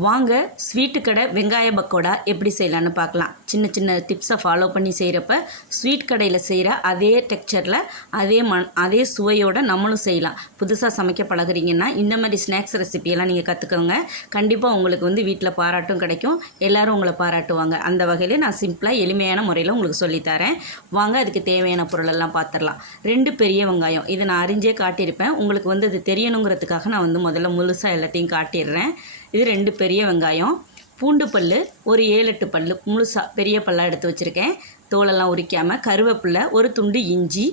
வாங்க ஸ்வீட்டு கடை வெங்காய பக்கோடா எப்படி செய்யலான்னு பார்க்கலாம். சின்ன சின்ன டிப்ஸை ஃபாலோ பண்ணி செய்கிறப்ப ஸ்வீட் கடையில் செய்கிற அதே டெக்ஸ்சரில் அதே மண் அதே சுவையோடு நம்மளும் செய்யலாம். புதுசாக சமைக்க பழகுறீங்கன்னா இந்த மாதிரி ஸ்நாக்ஸ் ரெசிபியெல்லாம் நீங்கள் கற்றுக்கோங்க கண்டிப்பாக உங்களுக்கு வந்து வீட்டில் பாராட்டும் கிடைக்கும். எல்லாரும் உங்களை பாராட்டுவாங்க. அந்த வகையில் நான் சிம்பிளாக எளிமையான முறையில் உங்களுக்கு சொல்லித்தரேன் வாங்க அதுக்கு தேவையான பொருளெல்லாம் பார்த்துடலாம் ரெண்டு பெரிய வெங்காயம். இதை நான் அறிஞ்சே காட்டியிருப்பேன். உங்களுக்கு வந்து அது தெரியணுங்கிறதுக்காக நான் வந்து முதல்ல முழுசாக எல்லாத்தையும் காட்டிடுறேன். இது ரெண்டு பெரிய வெங்காயம். பூண்டு பல் ஒரு ஏழு எட்டு பல் முழுசாக பெரிய பல்லாக எடுத்து வச்சுருக்கேன். தோலெல்லாம் உரிக்காமல் கருவேப்பில்லை ஒரு துண்டு இஞ்சி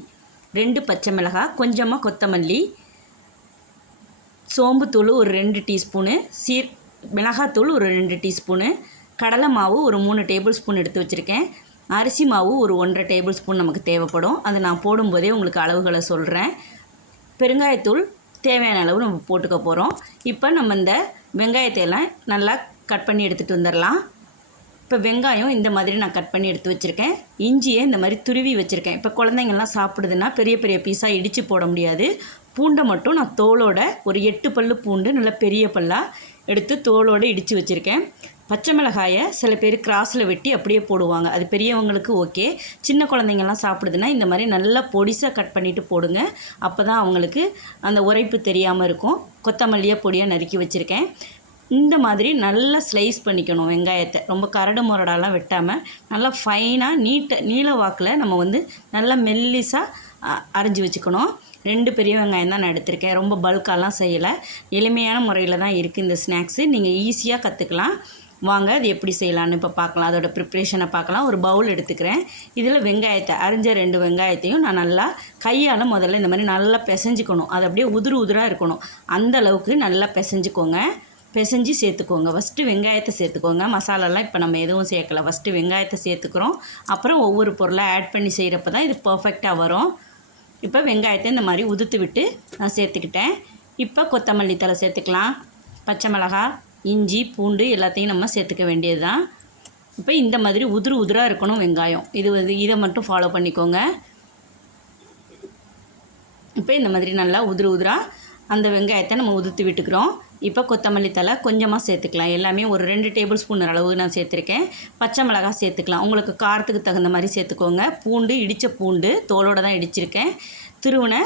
ரெண்டு பச்சை மிளகாய் கொஞ்சமாக கொத்தமல்லி சோம்புத்தூள் ஒரு ரெண்டு டீஸ்பூனு சீர் மிளகாத்தூள் ஒரு ரெண்டு டீஸ்பூனு கடலை மாவு ஒரு மூணு டேபிள் ஸ்பூன் எடுத்து வச்சுருக்கேன். அரிசி மாவு ஒரு ஒன்றரை டேபிள் ஸ்பூன் நமக்கு தேவைப்படும். அதை நான் போடும்போதே உங்களுக்கு அளவுகளை சொல்கிறேன் பெருங்காயத்தூள் தேவையான அளவு நம்ம போட்டுக்க போகிறோம் இப்போ நம்ம இந்த வெங்காயத்தை எல்லாம் நல்லா கட் பண்ணி எடுத்துகிட்டு வந்துடலாம் இப்போ வெங்காயம் இந்த மாதிரி நான் கட் பண்ணி எடுத்து வச்சுருக்கேன். இஞ்சியை இந்த மாதிரி துருவி வச்சுருக்கேன். இப்போ குழந்தைங்கள்லாம் சாப்பிடுதுன்னா பெரிய பெரிய பீஸாக இடித்து போட முடியாது. பூண்டை மட்டும் நான் தோலோட ஒரு எட்டு பல் பூண்டு நல்ல பெரிய பல்லாக எடுத்து தோலோடு இடித்து வச்சுருக்கேன். பச்சை மிளகாயை சில பேர் கிராஸில் வெட்டி அப்படியே போடுவாங்க. அது பெரியவங்களுக்கு ஓகே சின்ன குழந்தைங்கள்லாம் சாப்பிடுதுன்னா இந்த மாதிரி நல்லா பொடிசாக கட் பண்ணிவிட்டு போடுங்க. அப்போ தான் அவங்களுக்கு அந்த உரைப்பு தெரியாமல் இருக்கும். கொத்தமல்லியாக பொடியாக நறுக்கி வச்சுருக்கேன். இந்த மாதிரி நல்லா ஸ்லைஸ் பண்ணிக்கணும் வெங்காயத்தை. ரொம்ப கரடு முரடாலாம் வெட்டாமல் நல்லா ஃபைனாக நீட்டை நீல வாக்கில் நம்ம வந்து நல்லா மெல்லிஸாக அரைஞ்சி வச்சுக்கணும். ரெண்டு பெரிய வெங்காயம் தான் நான் எடுத்திருக்கேன். ரொம்ப பல்காலாம் செய்யலை. எளிமையான முறையில் தான் இருக்குது இந்த ஸ்நாக்ஸு நீங்கள் ஈஸியாக கற்றுக்கலாம் வாங்க அது எப்படி செய்யலான்னு இப்போ பார்க்கலாம். அதோட ப்ரிப்ரேஷனை பார்க்கலாம். ஒரு பவுல் எடுத்துக்கிறேன். இதில் வெங்காயத்தை அரிஞ்ச ரெண்டு வெங்காயத்தையும் நான் நல்லா கையால் முதல்ல இந்த மாதிரி நல்லா பிசைஞ்சிக்கணும். அது அப்படியே உதிரு உதிராக இருக்கணும். அந்த அளவுக்கு நல்லா பிசைஞ்சிக்கோங்க. பிசைஞ்சு சேர்த்துக்கோங்க. ஃபஸ்ட்டு வெங்காயத்தை சேர்த்துக்கோங்க. மசாலாலாம் இப்போ நம்ம எதுவும் சேர்க்கல. ஃபஸ்ட்டு வெங்காயத்தை சேர்த்துக்கிறோம். அப்புறம் ஒவ்வொரு பொருளாக ஆட் பண்ணி செய்கிறப்ப தான் இது பர்ஃபெக்டாக வரும். இப்போ வெங்காயத்தை இந்த மாதிரி உதுத்து விட்டு நான் சேர்த்துக்கிட்டேன். இப்போ கொத்தமல்லி தலை சேர்த்துக்கலாம். பச்சை மிளகாய் இஞ்சி பூண்டு எல்லாத்தையும் நம்ம சேர்த்துக்க வேண்டியது தான் இப்போ இந்த மாதிரி உதிரு உதிராக இருக்கணும் வெங்காயம். இது வந்து இதை மட்டும் ஃபாலோ பண்ணிக்கோங்க. இப்போ இந்த மாதிரி நல்லா உதிரு உதிராக அந்த வெங்காயத்தை நம்ம உதிர்த்து விட்டுக்கிறோம். இப்போ கொத்தமல்லி தலை கொஞ்சமாக சேர்த்துக்கலாம். எல்லாமே ஒரு ரெண்டு டேபிள் ஸ்பூன் அளவு நான் சேர்த்துருக்கேன். பச்சை மிளகாய் சேர்த்துக்கலாம். உங்களுக்கு காரத்துக்கு தகுந்த மாதிரி சேர்த்துக்கோங்க. பூண்டு இடித்த பூண்டு தோலோடு தான் இடிச்சிருக்கேன். திருவுனை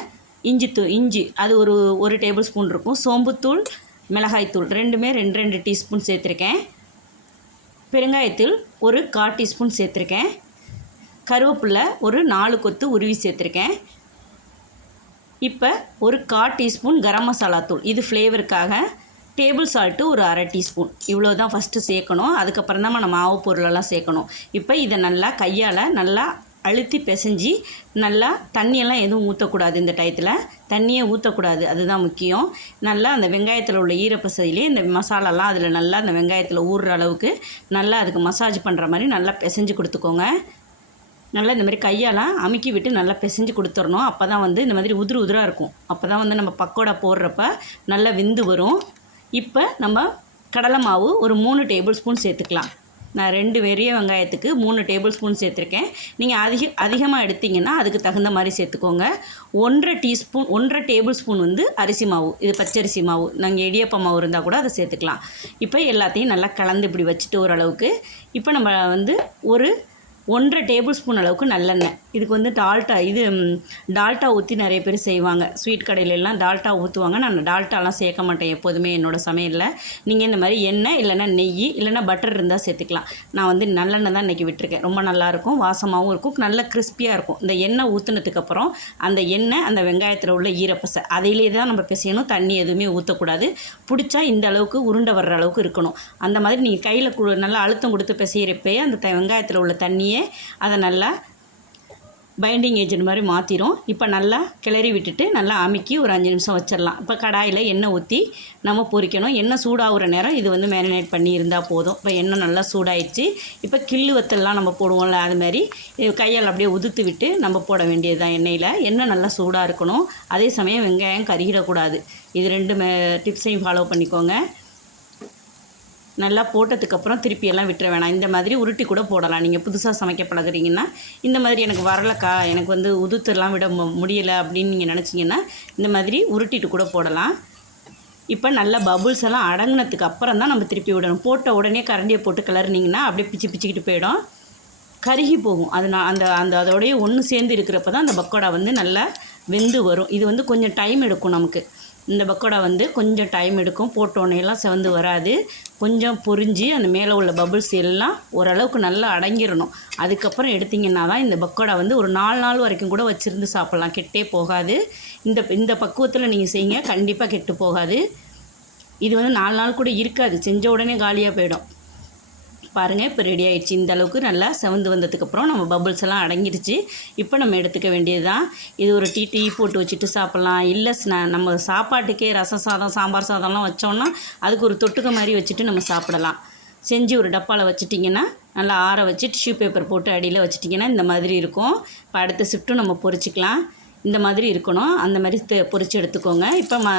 இஞ்சி தூ இஞ்சி அது ஒரு ஒரு டேபிள் ஸ்பூன் இருக்கும். சோம்புத்தூள் மிளகாய்த்தூள் ரெண்டுமே ரெண்டு ரெண்டு டீஸ்பூன் சேர்த்துருக்கேன். பெருங்காயத்தூள் ஒரு கால் டீஸ்பூன் சேர்த்துருக்கேன். கருவேப்பிலை ஒரு நாலு கொத்து உருவி சேர்த்துருக்கேன். இப்போ ஒரு கால் டீஸ்பூன் கரம் மசாலா தூள். இது ஃப்ளேவருக்காக டேபிள் சால்ட்டு ஒரு அரை டீஸ்பூன். இவ்வளோ தான் ஃபஸ்ட்டு சேர்க்கணும். அதுக்கப்புறம் தான் நம்ம மாவு பொருளெல்லாம் சேர்க்கணும். இப்போ இதை நல்லா கையால் நல்லா அழுத்தி பிசைஞ்சி நல்லா தண்ணியெல்லாம் எதுவும் ஊற்றக்கூடாது இந்த டயத்தில். தண்ணியை ஊற்றக்கூடாது அதுதான் முக்கியம். நல்லா அந்த வெங்காயத்தில் உள்ள ஈரப்பசையிலே இந்த மசாலாலாம் அதில் நல்லா அந்த வெங்காயத்தில் ஊறுற அளவுக்கு நல்லா அதுக்கு மசாஜ் பண்ணுற மாதிரி நல்லா பிசைஞ்சு கொடுத்துக்கோங்க. நல்லா இந்த மாதிரி கையால் அமுக்கி விட்டு நல்லா பிசைஞ்சு கொடுத்துடணும் அப்போ தான் வந்து இந்த மாதிரி உதிரு உதிராக இருக்கும். அப்போ தான் வந்து நம்ம பக்கோடா போடுறப்ப நல்லா வெந்து வரும். இப்போ நம்ம கடலை மாவு ஒரு மூணு டேபிள் ஸ்பூன் சேர்த்துக்கலாம். நான் ரெண்டு வெறிய வெங்காயத்துக்கு மூணு டேபிள் ஸ்பூன் சேர்த்துருக்கேன். நீங்கள் அதிக அதிகமாக எடுத்தீங்கன்னா அதுக்கு தகுந்த மாதிரி சேர்த்துக்கோங்க. ஒன்றரை டீஸ்பூன் ஒன்றரை டேபிள் ஸ்பூன் வந்து அரிசி மாவு. இது பச்சரிசி மாவு. நாங்கள் இடியப்ப மாவு இருந்தால் கூட அதை சேர்த்துக்கலாம். இப்போ எல்லாத்தையும் நல்லா கலந்து இப்படி வச்சுட்டு ஓரளவுக்கு இப்போ நம்ம வந்து ஒரு ஒன்றரை டேபிள் ஸ்பூன் அளவுக்கு நல்லெண்ணெய் இதுக்கு வந்து டால்ட்டா இது டால்டா டால்ட்டா ஊற்றி நிறைய பேர் செய்வாங்க. ஸ்வீட் கடையிலெல்லாம் டால்ட்டா ஊற்றுவாங்க நான் டால்ட்டாலாம் சேர்க்க மாட்டேன் எப்போதுமே என்னோட சமையலில். நீங்கள் இந்த மாதிரி எண்ணெய் இல்லைன்னா நெய் இல்லைன்னா பட்டர் இருந்தால் சேர்த்துக்கலாம். நான் வந்து நல்லெண்ணெய் தான் இன்றைக்கி விட்டுருக்கேன். ரொம்ப நல்லாயிருக்கும் வாசமாகவும் இருக்கும். நல்ல கிறிஸ்பியாக இருக்கும். இந்த எண்ணெய் ஊற்றுனதுக்கப்புறம் அந்த எண்ணெய் அந்த வெங்காயத்தில் உள்ள ஈரப்பசை அதையிலே தான் நம்ம பிசையணும். தண்ணி எதுவுமே ஊற்றக்கூடாது பிடிச்சா இந்த அளவுக்கு உருண்டை வர்ற அளவுக்கு இருக்கணும். அந்த மாதிரி நீங்கள் கையில் கு நல்லா அழுத்தம் கொடுத்து பிசையிறப்பே அந்த த- வெங்காயத்தில் உள்ள தண்ணியே அதை நல்லா பைண்டிங் ஏஜென்ட் மாதிரி மாற்றிடும் இப்போ நல்லா கிளறி விட்டுட்டு நல்லா அமுக்கி ஒரு அஞ்சு நிமிஷம் வச்சிடலாம். இப்போ கடாயில் எண்ணெய் ஊற்றி நம்ம பொரிக்கணும் எண்ணெய் சூடாகிற நேரம் இது வந்து மேரினேட் பண்ணி இருந்தால் போதும். இப்போ எண்ணெய் நல்லா சூடாயிடுச்சு. இப்போ கிள்ளு வத்தல்லாம் நம்ம போடுவோம்ல அது மாதிரி கையால் அப்படியே உதுத்து விட்டு நம்ம போட வேண்டியது தான் எண்ணெயில். எண்ணெய் நல்லா சூடாக இருக்கணும். அதே சமயம் வெங்காயம் கருகிடக்கூடாது. இது ரெண்டு டிப்ஸையும் ஃபாலோ பண்ணிக்கோங்க. நல்லா போட்டதுக்கப்புறம் திருப்பி எல்லாம் விட்டுற வேணாம். இந்த மாதிரி உருட்டி கூட போடலாம். நீங்கள் புதுசாக சமைக்க பழகுறீங்கன்னா இந்த மாதிரி எனக்கு வரலக்கா எனக்கு வந்து உதுத்துலாம் விட மு- முடியல அப்படின்னு நீங்கள் நினச்சிங்கன்னா இந்த மாதிரி உருட்டிட்டு கூட போடலாம். இப்போ நல்லா பபுள்ஸ் எல்லாம் அடங்கினதுக்கு அப்புறம் தான் நம்ம திருப்பி விடணும். போட்ட உடனே கரண்டியை போட்டு கிளறினீங்கன்னா அப்படியே பிச்சு பிச்சுக்கிட்டு போயிடும். கருகி போகும். அது நான் அந்த அந்த அதோடய ஒன்று சேர்ந்து இருக்கிறப்ப தான் அந்த பக்கோடா வந்து நல்லா வெந்து வரும். இது வந்து கொஞ்சம் டைம் எடுக்கும் நமக்கு. இந்த பக்கோடா வந்து கொஞ்சம் டைம் எடுக்கும். போட்டோன்னே எல்லாம் செவந்து வராது. கொஞ்சம் பொரிஞ்சு அந்த மேலே உள்ள பபுள்ஸ் எல்லாம் ஓரளவுக்கு நல்லா அடங்கிடணும் அதுக்கப்புறம் எடுத்திங்கன்னா தான் இந்த பக்கோடா வந்து ஒரு நாலு நாள் வரைக்கும் கூட வச்சுருந்து சாப்பிட்லாம். கெட்டே போகாது. இந்த இந்த பக்குவத்தில் நீங்கள் செய்யுங்க. கண்டிப்பாக கெட்டு போகாது. இது வந்து நாலு நாள் கூட இருக்காது. செஞ்ச உடனே காலியாக போயிடும். பாருங்கள் இப்போ ரெடி ஆகிடுச்சு இந்த அளவுக்கு நல்லா செவந்து வந்ததுக்கப்புறம் நம்ம பபுள்ஸ் எல்லாம் அடங்கிடுச்சு இப்போ நம்ம எடுத்துக்க வேண்டியது தான் இது ஒரு டீ டீ போட்டு வச்சுட்டு சாப்பிட்லாம். இல்லை ஸ்நா நம்ம சாப்பாட்டுக்கே ரசம் சாதம் சாம்பார் சாதம்லாம் வச்சோம்னா அதுக்கு ஒரு தொட்டுக்க மாதிரி வச்சுட்டு நம்ம சாப்பிடலாம். செஞ்சு ஒரு டப்பாவில் வச்சுட்டிங்கன்னா நல்லா ஆற வச்சு டிஷ்யூ பேப்பர் போட்டு அடியில் வச்சுட்டிங்கன்னா இந்த மாதிரி இருக்கும். இப்போ அடுத்த ஷிஃப்ட்டும் நம்ம பொரிச்சிக்கலாம் இந்த மாதிரி இருக்கணும். அந்த மாதிரி பொறிச்சு எடுத்துக்கோங்க. இப்போ ம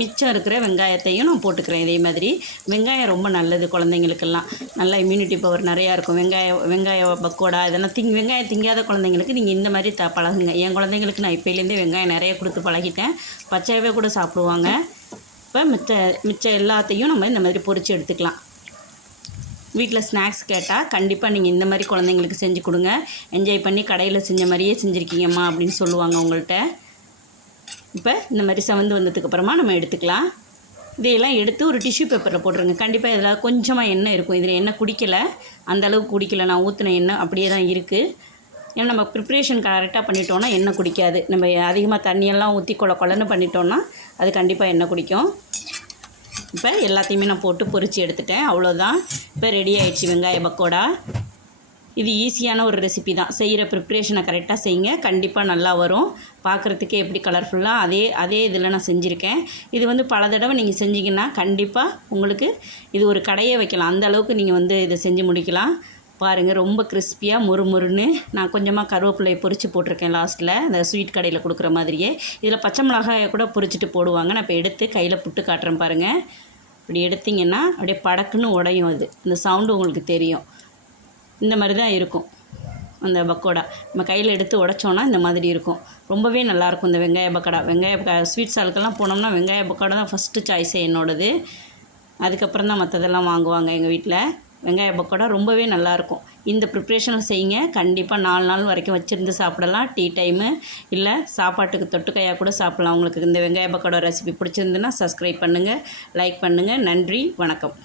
மிச்சம் இருக்கிற வெங்காயத்தையும் நான் போட்டுக்கிறேன் இதே மாதிரி. வெங்காயம் ரொம்ப நல்லது குழந்தைங்களுக்கெல்லாம். நல்லா இம்யூனிட்டி பவர் நிறையா இருக்கும். வெங்காய வெங்காய பக்கோடா இதெல்லாம் திங் வெங்காயம் திங்காத குழந்தைங்களுக்கு நீங்கள் இந்த மாதிரி த பழகுங்க. என் குழந்தைங்களுக்கு நான் இப்போலேருந்தே வெங்காயம் நிறைய கொடுத்து பழகிட்டேன். பச்சையாகவே கூட சாப்பிடுவாங்க. இப்போ மிச்ச மிச்சம் எல்லாத்தையும் நம்ம இந்த மாதிரி பொறிச்சு எடுத்துக்கலாம். வீட்டில் ஸ்நாக்ஸ் கேட்டால் கண்டிப்பாக நீங்கள் இந்த மாதிரி குழந்தைங்களுக்கு செஞ்சு கொடுங்க. என்ஜாய் பண்ணி கடையில் செஞ்ச மாதிரியே செஞ்சுருக்கீங்கம்மா அப்படின்னு சொல்லுவாங்க உங்கள்கிட்ட. இப்போ இந்த மாதிரி செவந்து வந்ததுக்கப்புறமா நம்ம எடுத்துக்கலாம். இதையெல்லாம் எடுத்து ஒரு டிஷ்யூ பேப்பரில் போட்டுருங்க. கண்டிப்பாக இதில் கொஞ்சமாக எண்ணெய் இருக்கும். இதில் எண்ணெய் குடிக்கலை. அந்த அளவுக்கு நான் ஊற்றின எண்ணெய் அப்படியே தான் இருக்குது ஏன்னா நம்ம ப்ரிப்ரேஷன் கரெக்டாக பண்ணிட்டோன்னா எண்ணெய் குடிக்காது. நம்ம அதிகமாக தண்ணியெல்லாம் ஊற்றி கொல கொலன்னு பண்ணிட்டோன்னா அது கண்டிப்பாக எண்ணெய் குடிக்கும். இப்போ எல்லாத்தையுமே நான் போட்டு பொறிச்சு எடுத்துட்டேன். அவ்வளோதான் இப்போ ரெடி ஆயிடுச்சு வெங்காய பக்கோடா. இது ஈஸியான ஒரு ரெசிபி தான். செய்கிற ப்ரிப்ரேஷனை கரெக்டாக செய்யுங்க. கண்டிப்பாக நல்லா வரும். பார்க்குறதுக்கே எப்படி கலர்ஃபுல்லாக அதே அதே இதில் நான் செஞ்சுருக்கேன். இது வந்து பல தடவை நீங்கள் செஞ்சிங்கன்னா கண்டிப்பாக உங்களுக்கு இது ஒரு கடையை வைக்கலாம். அந்த அளவுக்கு நீங்கள் வந்து இதை செஞ்சு முடிக்கலாம். பாருங்கள் ரொம்ப கிறிஸ்பியாக முறுமுறுன்னு நான் கொஞ்சமாக கருவேப்பிலையை பொரிச்சு போட்டிருக்கேன் லாஸ்ட்டில் அந்த ஸ்வீட் கடையில் கொடுக்குற மாதிரியே. இதில் பச்சை மிளகாயை கூட பொரிச்சிட்டு போடுவாங்க. நான் இப்போ எடுத்து கையில் புட்டு காட்டுறேன் பாருங்கள் இப்படி எடுத்திங்கன்னா அப்படியே படக்குன்னு உடையும் அது. இந்த சவுண்டு உங்களுக்கு தெரியும். இந்த மாதிரி தான் இருக்கும். அந்த பக்கோடா. நம்ம கையில் எடுத்து உடைச்சோன்னா இந்த மாதிரி இருக்கும். ரொம்பவே நல்லாயிருக்கும் இந்த வெங்காய பக்கோடா. வெங்காய ஸ்வீட் சாலுக்கெல்லாம் போனோம்னா வெங்காய பக்கோடா தான் ஃபஸ்ட்டு சாய்ஸே என்னோடது. அதுக்கப்புறம் தான் மற்றதெல்லாம் வாங்குவாங்க எங்கள் வீட்டில் வெங்காய பக்கோடா ரொம்பவே நல்லாயிருக்கும். இந்த ப்ரிப்ரேஷனை செய்யுங்க. கண்டிப்பாக நாலு நாள் வரைக்கும் வச்சுருந்து சாப்பிடலாம். டீ டைமு இல்லை சாப்பாட்டுக்கு தொட்டுக்கையாக கூட சாப்பிட்லாம். உங்களுக்கு இந்த வெங்காய பக்கோடா ரெசிபி பிடிச்சிருந்துன்னா சப்ஸ்கிரைப் பண்ணுங்கள் லைக் பண்ணுங்கள் நன்றி வணக்கம்.